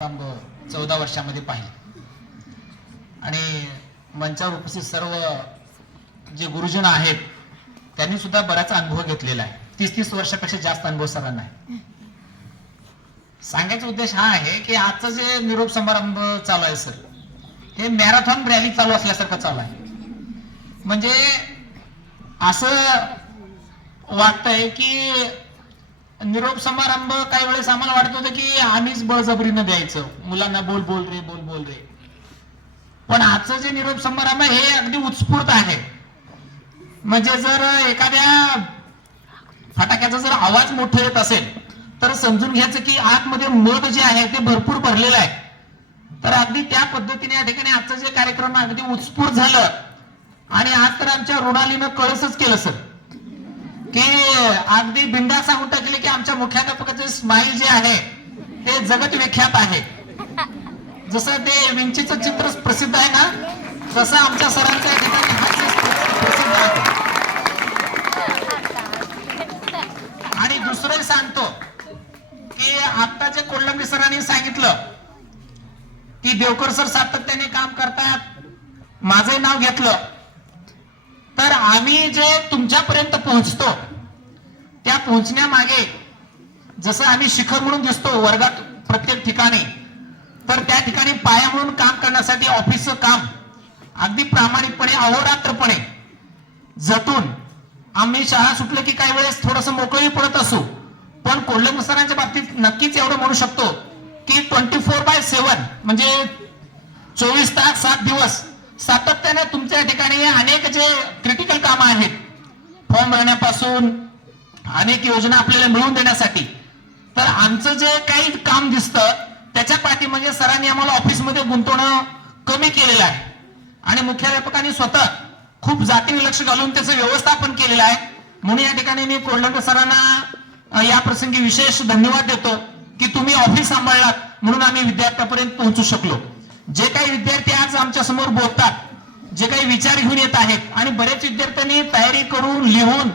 14 वर्षामध्ये पाहिले आणि मंचावर उपस्थित सर्व जे गुरुजन आहेत त्यांनी सुद्धा बराच अनुभव घेतलेला आहे. 30 वर्षापेक्षा जास्त अनुभव सरांना आहे. सांगायचा उद्देश हा आहे की आजचा जे निरोप समारंभ चालू आहे सर, हे मॅरेथॉन रॅली चालू असल्यासारखं चालू आहे. म्हणजे असं वाटतंय की निरोप समारंभ काही वेळेस आम्हाला वाटत होतं की आम्हीच बळजबरीनं द्यायचं, मुलांना बोल बोल रे बोल बोल रे. पण आजचं जे निरोप समारंभ हे अगदी उत्स्फूर्त आहे. म्हणजे जर एखाद्या फटाक्याचा जर आवाज मोठा येत असेल तर समजून घ्यायचं की आतमध्ये मध जे आहे ते भरपूर भरलेलं आहे. तर अगदी त्या पद्धतीने या ठिकाणी आजचं जे कार्यक्रम अगदी उत्स्फूर्त झालं. आणि आज तर आमच्या रुणालीनं कळसच केलं सर की अगदी बिंदा सांगून टाकले की आमच्या मुख्याध्यापकाचे स्माईल जे आहे ते जगत विख्यात आहे. जसं ते विंचीचं चित्र प्रसिद्ध आहे ना, तसं आमच्या सरांचं या ठिकाणी प्रसिद्ध आहे. आणि दुसरं सांगतो की आता जे कोल्हंबी सरांनी सांगितलं की देवकर सर सातत्याने काम करतात, माझं नाव घेतलं, तर आम्ही जे तुमच्यापर्यंत पोहोचतो त्या पोहोचण्यामागे जसं आम्ही शिखर म्हणून दिसतो वर्गात प्रत्येक ठिकाणी, तर त्या ठिकाणी पाया म्हणून काम करण्यासाठी ऑफिसचं काम अगदी प्रामाणिकपणे अहोरात्रपणे झटून आम्ही शाळा सुटलं की काही वेळेस थोडंसं मोकळी पडत असू. पण कोल्हंबी सरांच्या बाबतीत नक्कीच एवढं म्हणू शकतो की 24/7 म्हणजे 24 तास 7 दिवस सातत्याने तुमच्या ठिकाणी अनेक जे क्रिटिकल काम आहेत, फॉर्म भरण्यापासून अनेक योजना आपल्याला मिळवून देण्यासाठी, तर आमचं जे काही काम दिसतं त्याच्या पाठी म्हणजे सरांनी आम्हाला ऑफिसमध्ये गुंतवणं कमी केलेलं आहे. आणि मुख्याध्यापकांनी स्वतः खूप जातीने लक्ष घालून त्याचं व्यवस्थापन केलेलं आहे. म्हणून या ठिकाणी मी कोल्हंबी सरांना या प्रसंगी विशेष धन्यवाद देतो की तुम्ही ऑफिस सांभाळलात, म्हणून आम्ही विद्यार्थ्यापर्यंत पोहोचू शकलो. जे काही विद्यार्थी आज आमच्या समोर बोलतात, जे काही विचार घेऊन येत आहेत, आणि बरेच विद्यार्थ्यांनी तयारी करून लिहून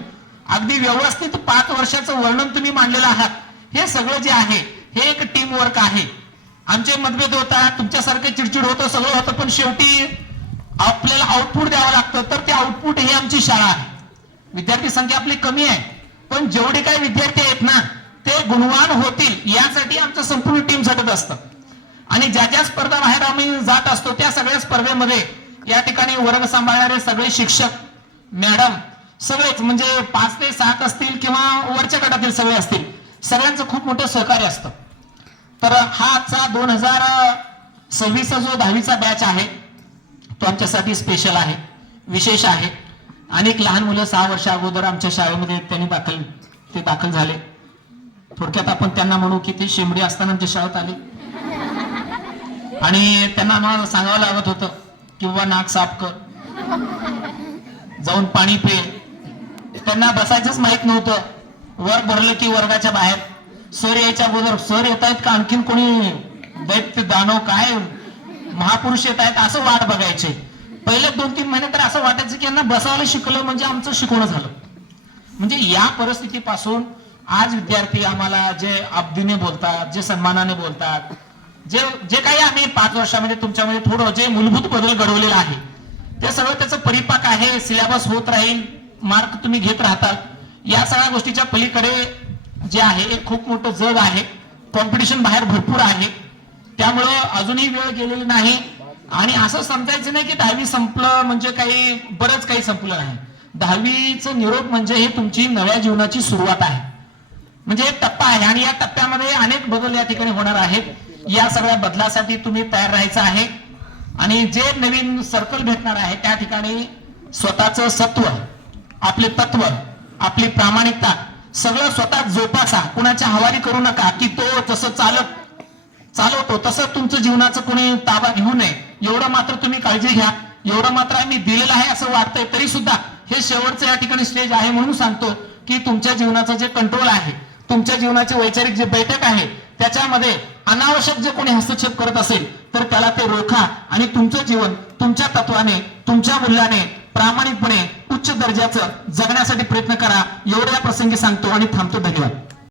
अगदी व्यवस्थित 5 वर्षाचं वर्णन तुम्ही मांडलेलं आहात. हे सगळं जे आहे हे एक टीम वर्क आहे. आमचे मतभेद होतात, तुमच्यासारखं चिडचिड होतं, सगळं होतं, पण शेवटी आपल्याला आउटपुट द्यावं लागतं. तर ते आउटपुट ही आमची शाळा आहे. विद्यार्थी संख्या आपली कमी आहे, पण जेवढे काही विद्यार्थी आहेत ना ते गुणवान होतील यासाठी आमचं संपूर्ण टीम झटत असतं. आणि ज्या ज्या स्पर्धा बाहेर आम्ही जात असतो त्या सगळ्या स्पर्धेमध्ये या ठिकाणी वर्ग सांभाळणारे सगळे शिक्षक, मॅडम, सगळेच म्हणजे 5 ते 7 असतील किंवा वरच्या गटातील सगळे असतील, सगळ्यांचं खूप मोठं सहकार्य असतं. तर हा आजचा 2026 जो 10वीचा बॅच आहे तो आमच्यासाठी स्पेशल आहे, विशेष आहे. अनेक लहान मुलं 6 वर्षा अगोदर आमच्या शाळेमध्ये त्यांनी दाखल झाले. थोडक्यात आपण त्यांना म्हणू की ते शेंबडी असताना आमच्या शाळेत आले आणि त्यांना आम्हाला सांगावं लागत होतं की बाबा नाक साफ कर, जाऊन पाणी पे. त्यांना बसायचंच माहित नव्हतं. वर्ग भरलं की वर्गाच्या बाहेर सर यायच्या अगोदर सर येत आहेत का आणखीन कोणी दैत्य दानव काय महापुरुष येत आहेत असं वाट बघायचे. पहिले 2-3 महिने तर असं वाटायचं की यांना बसायला शिकलं म्हणजे आमचं शिकवणं झालं. म्हणजे या परिस्थितीपासून आज विद्यार्थी आम्हाला जे अब्दीने बोलतात, जे सन्मानाने बोलतात, जे काही आम्ही 5 वर्षामध्ये तुमच्यामध्ये थोडं जे मूलभूत बदल घडवलेला आहे ते सगळं त्याचं परिपाक आहे. सिलेबस होत राहील, मार्क तुम्ही घेत राहतात. या सगळ्या गोष्टीच्या पलीकडे जे आहे एक खूप मोठं जग आहे. कॉम्पिटिशन बाहेर भरपूर आहे. त्यामुळं अजूनही वेळ गेलेली नाही. आणि असं समजायचं नाही की 10वी संपलं म्हणजे काही बरंच काही संपलं नाही. 10वीचं निरोप म्हणजे हे तुमची नव्या जीवनाची सुरुवात आहे. म्हणजे एक टप्पा आहे आणि या टप्प्यामध्ये अनेक बदल या ठिकाणी होणार आहेत. या सगळ्या बदलासाठी तुम्ही तयार राहायचं आहे. आणि जे नवीन सर्कल भेटणार आहे त्या ठिकाणी स्वतःचं सत्व, आपले तत्व, आपली प्रामाणिकता सगळं स्वतः जोपासा. कुणाच्या हवाली करू नका की तो जसं चालवतो तसं तुमचं जीवनाचं कोणी ताबा घेऊ नये, एवढं मात्र तुम्ही काळजी घ्या. एवढं मात्र आम्ही दिलेलं आहे असं वाटतंय तरी सुद्धा हे शेवटचं या ठिकाणी स्टेज आहे. म्हणून सांगतो की तुमच्या जीवनाचं जे कंट्रोल आहे, तुमच्या जीवनाची वैचारिक जे बैठक आहे त्याच्यामध्ये अनावश्यक जे कोणी हस्तक्षेप करत असेल तर त्याला ते रोखा आणि तुमचं जीवन तुमच्या तत्वाने, तुमच्या मूल्याने प्रामाणिकपणे उच्च दर्जाचं जगण्यासाठी प्रयत्न करा. एवढ्या प्रसंगी सांगतो आणि थांबतो. धन्यवाद.